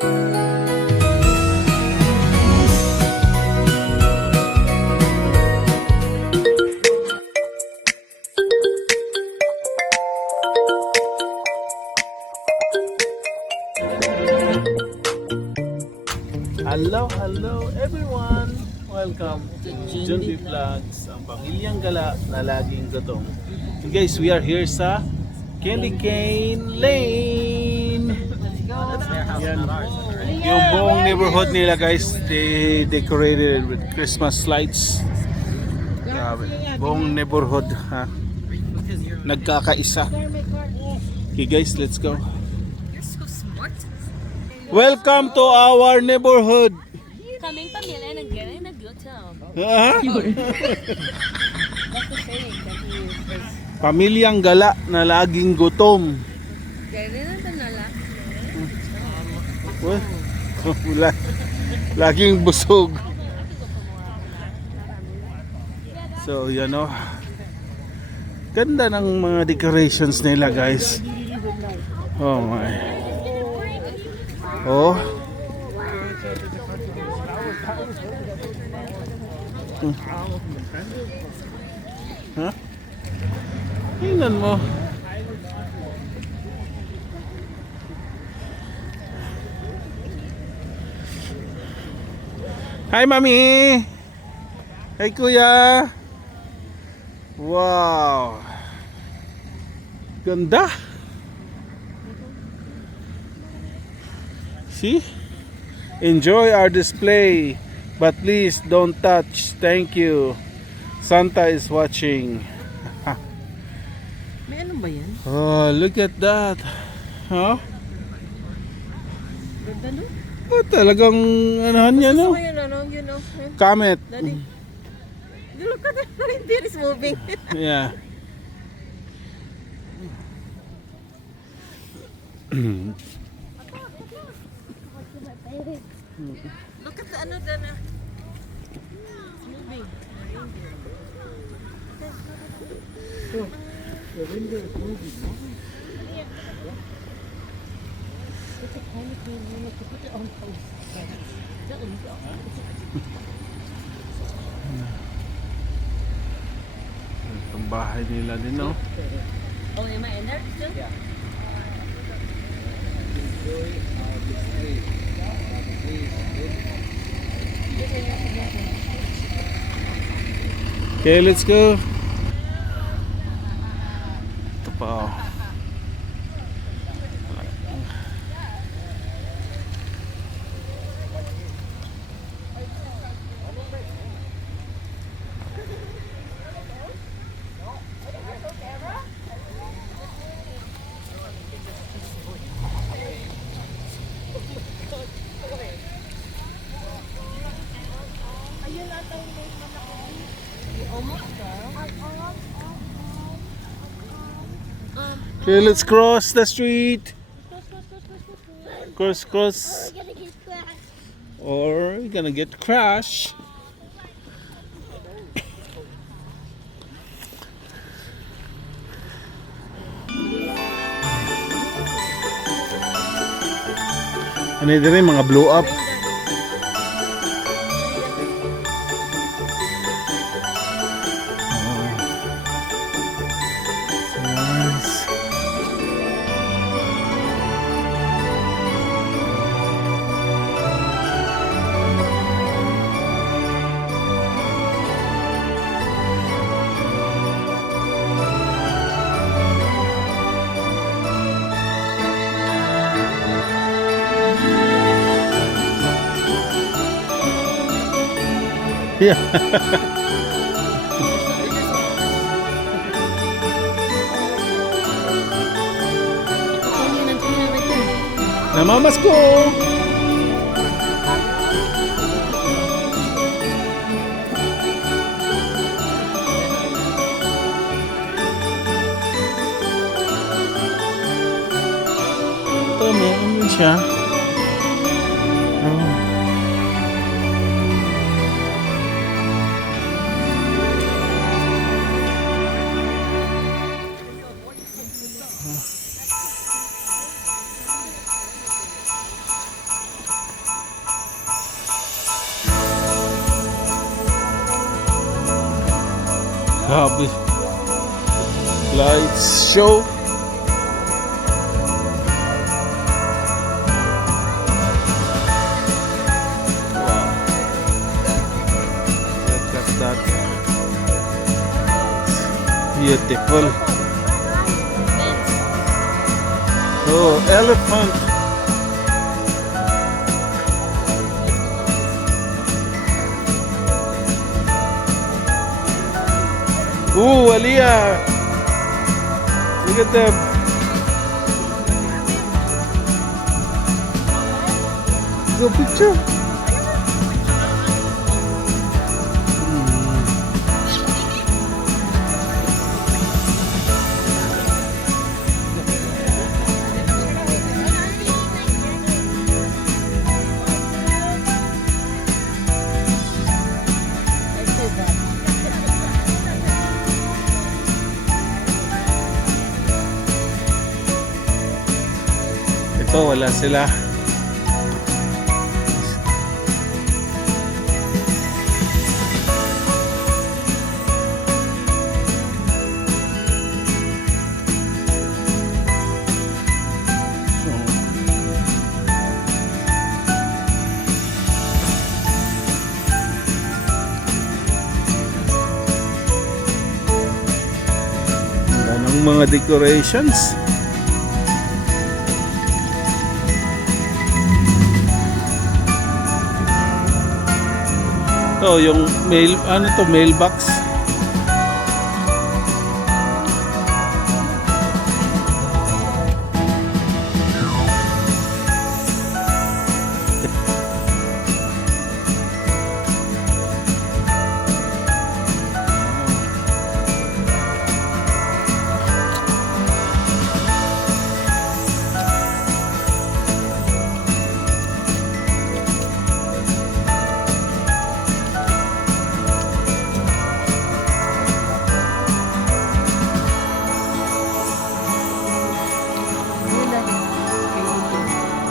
Hello everyone! Welcome to Junbi Vlogs, ang pamilyang gala na laging gutom. So guys, we are here sa Candy Cane Lane. Yan. Yung buong neighborhood nila guys, they decorated with Christmas lights. Grabe. Buong neighborhood ha. Nagkakaisa. Okay guys, let's go. Welcome to our neighborhood. Kaming pamilya nag-gutom. Pamilyang gala na laging gutom. Gaya na nala. Laging busog. So, yan o. Ganda ng mga decorations nila guys. Oh my. Oh. Ha? Tingnan mo. Hi mami. Hi kuya. Wow. Ganda. See? Enjoy our display, but please don't touch. Thank you. Santa is watching. May ano ba yan? Oh, look at that. Huh? Ganda no? Oh, talagang anahan niya no? Yun ano, yun know. Comet. Daddy. Look at that, reindeer is moving. Yeah. Look at the ano dyan ah. It's moving. The window is moving, no? Itong bahay nila din, no? Oh, am I in there still? Yeah. Okay, let's go. Ito pa oh. Okay, let's cross the street. Cross. Or we're gonna get crashed. Ano yun rin, mga blow up. Nice. Yeah. Namamas ko. Ito, meron siya. Oh. Grabe. Lights show. Wow. Look at that. Beautiful. Oh, elephant. Ooh, Aliyah. Look at them. Go picture. Ito, wala sila. Wala ng mga decorations. Oh, yung mail, ano to, mailbox.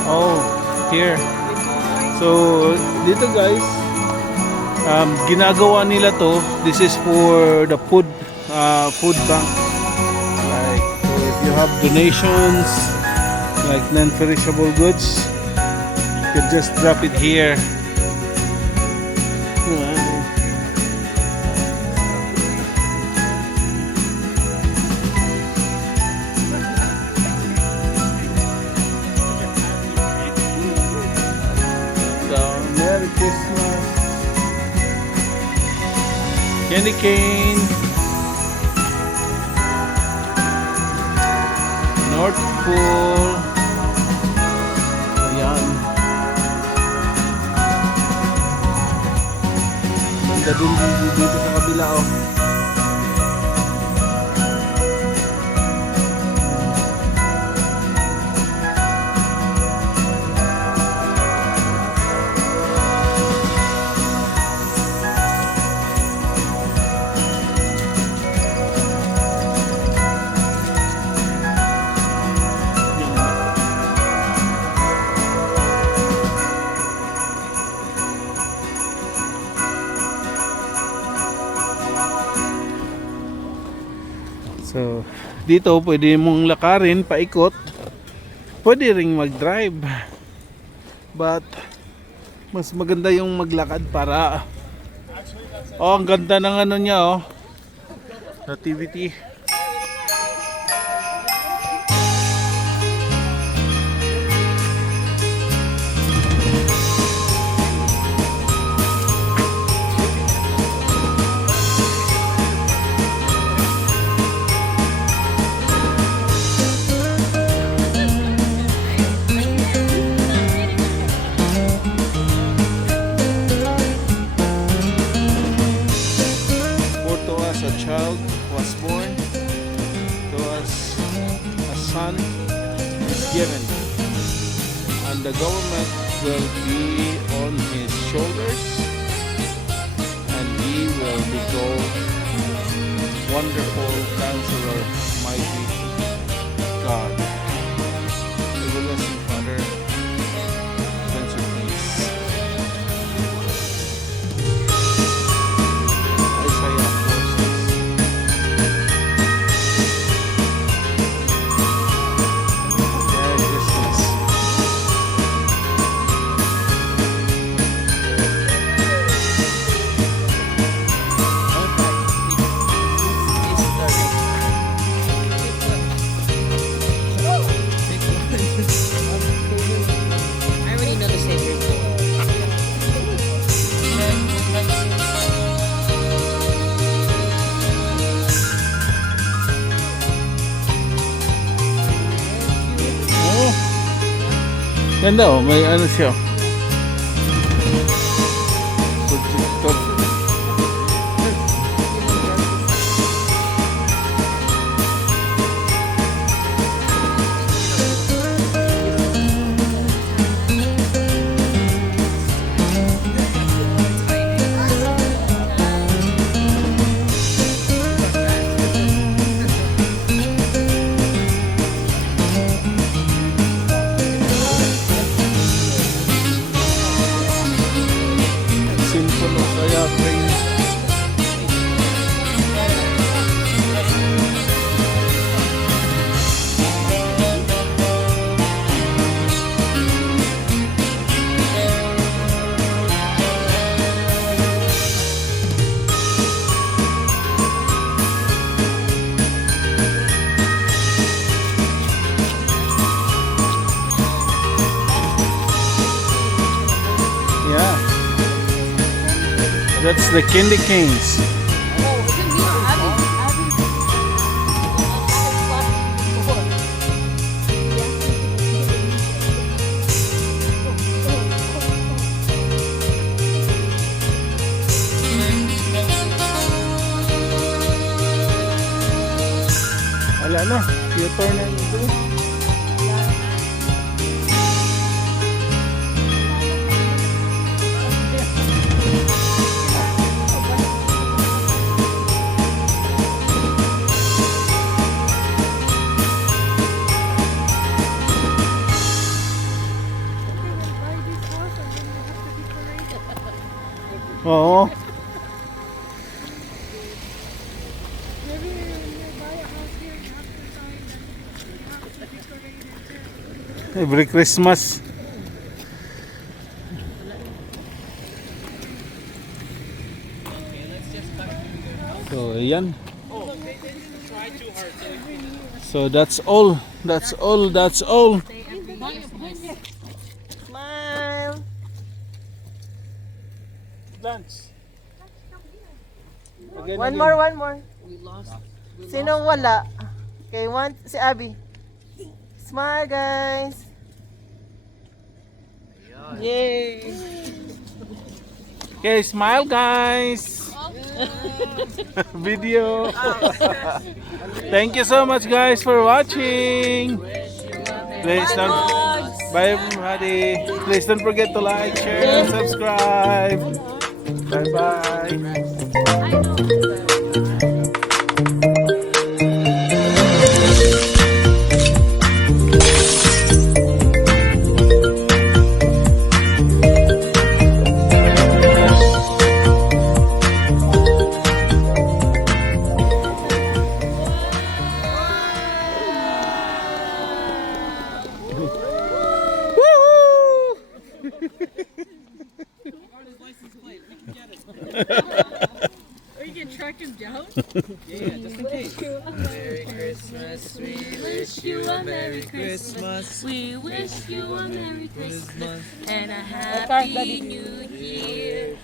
Oh, here. So, dito guys, ginagawa nila to. This is for the food bank. Like, so if you have donations, like non-perishable goods, you can just drop it here. Merry Christmas. Candy cane. North Pole. Ayan. Ganda din dito sa kabila, oh. So, dito pwede mong lakarin, paikot. Pwede ring mag-drive. But, mas maganda yung maglakad para... Oh, ang ganda ng ano niya, oh. Nativity. A child was born, to us a son is given, and the government will be on his shoulders, and he will be called Wonderful Counselor, Mighty God, Everlasting Father, Prince of Peace. Isaiah 4:6. Ganda oh, may ano siya. Projector. Simple o kaya train. Yeah. That's the candy canes. Wala na. U-turn na ito. Oo. Every Christmas. So, ayan. So, that's all. That's all. That's all. Smile. Lunch. One more. Sinong wala? Okay, one, si Abby. Smile, guys. Yay. Okay, smile guys. Video. Thank you so much guys for watching. Please don't bye everybody. Please don't forget to like, share, and subscribe. Bye bye. Are you gonna track him down? Merry Christmas, we wish you a Merry Christmas. We wish you a Merry Christmas Christmas. and a Happy New Year.